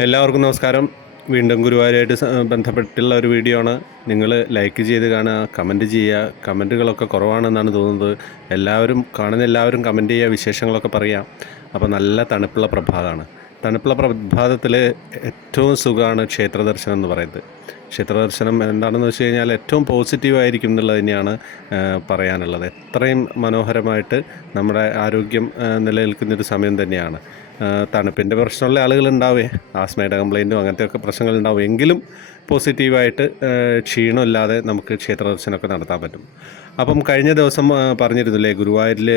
എല്ലാവർക്കും നമസ്കാരം. വീണ്ടും ഗുരുവായൂരായിട്ട് ബന്ധപ്പെട്ടുള്ള ഒരു വീഡിയോ ആണ്. നിങ്ങൾ ലൈക്ക് ചെയ്ത് കാണുക കമന്റ് ചെയ്യുക. കമന്റുകളൊക്കെ കുറവാണെന്നാണ് തോന്നുന്നത്. എല്ലാവരും കാണുന്ന എല്ലാവരും കമന്റ് ചെയ്യുക വിശേഷങ്ങളൊക്കെ പറയാം അപ്പോൾ നല്ല തണുപ്പുള്ള പ്രഭാതമാണ് തണുപ്പുള്ള പ്രഭാതത്തിൽ ഏറ്റവും സുഖമാണ് ക്ഷേത്ര ദർശനം എന്ന് പറയുന്നത്. ക്ഷേത്ര ദർശനം എന്താണെന്ന് വെച്ച് കഴിഞ്ഞാൽ ഏറ്റവും പോസിറ്റീവ് ആയിരിക്കും എന്നുള്ളത് തന്നെയാണ് പറയാനുള്ളത്. എത്രയും മനോഹരമായിട്ട് നമ്മുടെ ആരോഗ്യം നിലനിൽക്കുന്നൊരു സമയം തന്നെയാണ്. തണുപ്പിന്റെ പ്രശ്നമുള്ള ആളുകൾ ഉണ്ടാവേ. ആസ്മയുടെ കംപ്ലൈന്റും അങ്ങനത്തെയൊക്കെ പ്രശ്നങ്ങൾ ഉണ്ടാവും. എങ്കിലും പോസിറ്റീവായിട്ട് ക്ഷീണമില്ലാതെ നമുക്ക് ക്ഷേത്ര ദർശനമൊക്കെ നടത്താൻ പറ്റും. അപ്പം കഴിഞ്ഞ ദിവസം പറഞ്ഞിരുന്നില്ലേ ഗുരുവായൂരിൽ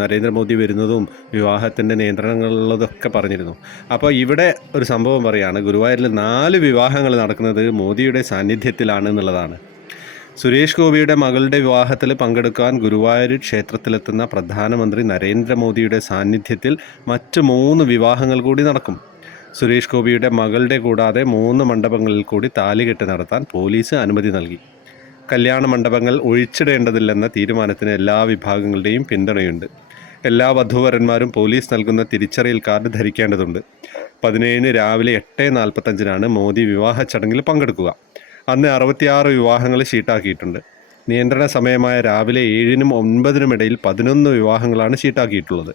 നരേന്ദ്രമോദി വരുന്നതും വിവാഹത്തിന്റെ നിയന്ത്രണങ്ങളുള്ളതൊക്കെ പറഞ്ഞിരുന്നു. അപ്പോൾ ഇവിടെ ഒരു സംഭവം പറയുകയാണ് ഗുരുവായൂരിൽ നാല് വിവാഹങ്ങൾ നടക്കുന്നത് മോദിയുടെ സാന്നിധ്യത്തിലാണ് എന്നുള്ളതാണ്. സുരേഷ് ഗോപിയുടെ മകളുടെ വിവാഹത്തിൽ പങ്കെടുക്കാൻ ഗുരുവായൂർ ക്ഷേത്രത്തിലെത്തുന്ന പ്രധാനമന്ത്രി നരേന്ദ്രമോദിയുടെ സാന്നിധ്യത്തിൽ മറ്റ് മൂന്ന് വിവാഹങ്ങൾ കൂടി നടക്കും. സുരേഷ് ഗോപിയുടെ മകളുടെ കൂടാതെ മൂന്ന് മണ്ഡപങ്ങളിൽ കൂടി താലികെട്ട് നടത്താൻ പോലീസ് അനുമതി നൽകി. കല്യാണ മണ്ഡപങ്ങൾ ഒഴിച്ചിടേണ്ടതില്ലെന്ന തീരുമാനത്തിന് എല്ലാ വിഭാഗങ്ങളുടെയും പിന്തുണയുണ്ട്. എല്ലാ വധൂവരന്മാരും പോലീസ് നൽകുന്ന തിരിച്ചറിയൽ കാർഡ് ധരിക്കേണ്ടതുണ്ട്. പതിനേഴിന് രാവിലെ എട്ട് നാൽപ്പത്തഞ്ചിനാണ് മോദി വിവാഹ ചടങ്ങിൽ പങ്കെടുക്കുക. അന്ന് അറുപത്തിയാറ് വിവാഹങ്ങൾ ഷീട്ടാക്കിയിട്ടുണ്ട്. നിയന്ത്രണ സമയമായ രാവിലെ ഏഴിനും ഒൻപതിനും ഇടയിൽ പതിനൊന്ന് വിവാഹങ്ങളാണ് ഷീട്ടാക്കിയിട്ടുള്ളത്.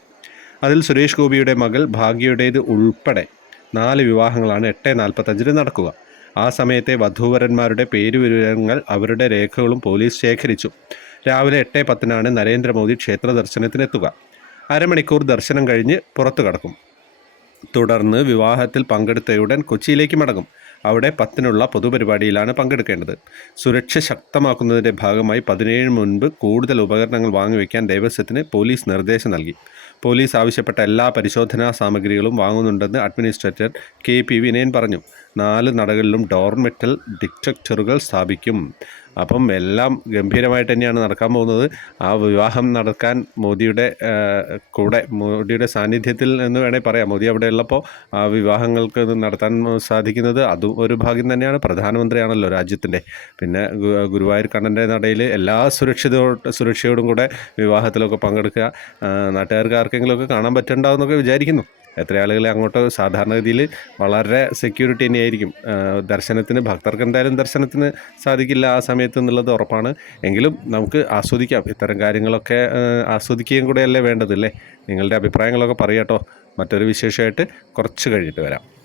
അതിൽ സുരേഷ് ഗോപിയുടെ മകൾ ഭാഗ്യയുടേത് ഉൾപ്പെടെ നാല് വിവാഹങ്ങളാണ് എട്ട് നാൽപ്പത്തഞ്ചിന് നടക്കുക. ആ സമയത്തെ വധൂവരന്മാരുടെ പേരുവിവരങ്ങൾ അവരുടെ രേഖകളും പോലീസ് ശേഖരിച്ചു. രാവിലെ എട്ട് പത്തിനാണ് നരേന്ദ്രമോദി ക്ഷേത്ര ദർശനത്തിനെത്തുക. അരമണിക്കൂർ ദർശനം കഴിഞ്ഞ് പുറത്തു കടക്കും. തുടർന്ന് വിവാഹത്തിൽ പങ്കെടുത്തയുടൻ കൊച്ചിയിലേക്ക് മടങ്ങും. അവിടെ പത്തിനുള്ള പൊതുപരിപാടിയിലാണ് പങ്കെടുക്കേണ്ടത്. സുരക്ഷ ശക്തമാക്കുന്നതിന്റെ ഭാഗമായി പതിനേഴ് മുൻപ് കൂടുതൽ ഉപകരണങ്ങൾ വാങ്ങിവെക്കാൻ ദേവസ്വത്തിന് പോലീസ് നിർദ്ദേശം നൽകി. പോലീസ് ആവശ്യപ്പെട്ട എല്ലാ പരിശോധനാ സാമഗ്രികളും വാങ്ങുന്നുണ്ടെന്ന് അഡ്മിനിസ്ട്രേറ്റർ കെ പി വിനയൻ പറഞ്ഞു. നാല് നടകളിലും ഡോർമെറ്റൽ ഡിറ്റക്ടറുകൾ സ്ഥാപിക്കും. അപ്പം എല്ലാം ഗംഭീരമായിട്ട് തന്നെയാണ് നടക്കാൻ പോകുന്നത്. ആ വിവാഹം നടക്കാൻ മോദിയുടെ കൂടെ മോദിയുടെ സാന്നിധ്യത്തിൽ എന്ന് വേണേൽ പറയാം. മോദി അവിടെ ഉള്ളപ്പോൾ ആ വിവാഹങ്ങൾക്ക് നടത്താൻ സാധിക്കുന്നത് അതും ഒരു ഭാഗ്യം തന്നെയാണ്. പ്രധാനമന്ത്രിയാണല്ലോ രാജ്യത്തിന്റെ. പിന്നെ ഗുരുവായൂർ കണ്ണന്റെ നടയിൽ എല്ലാ സുരക്ഷിതോട്ട് സുരക്ഷയോടും കൂടെ വിവാഹത്തിലൊക്കെ പങ്കെടുക്കുക. നാട്ടുകാർക്ക് ആർക്കെങ്കിലുമൊക്കെ കാണാൻ പറ്റുന്നുണ്ടാവുമെന്നൊക്കെ വിചാരിക്കുന്നു. എത്ര ആളുകൾ അങ്ങോട്ട് സാധാരണഗതിയിൽ വളരെ സെക്യൂരിറ്റി തന്നെയായിരിക്കും ദർശനത്തിന് ഭക്തർക്ക് എന്തായാലും ദർശനത്തിന് സാധിക്കില്ല ആ സമയത്ത് എന്നുള്ളത് ഉറപ്പാണ്. എങ്കിലും നമുക്ക് ആസ്വദിക്കാം. ഇത്തരം കാര്യങ്ങളൊക്കെ ആസ്വദിക്കുകയും കൂടെയല്ലേ വേണ്ടതില്ലേ നിങ്ങളുടെ അഭിപ്രായങ്ങളൊക്കെ പറയാട്ടോ മറ്റൊരു വിശേഷമായിട്ട് കുറച്ച് കഴിഞ്ഞിട്ട് വരാം.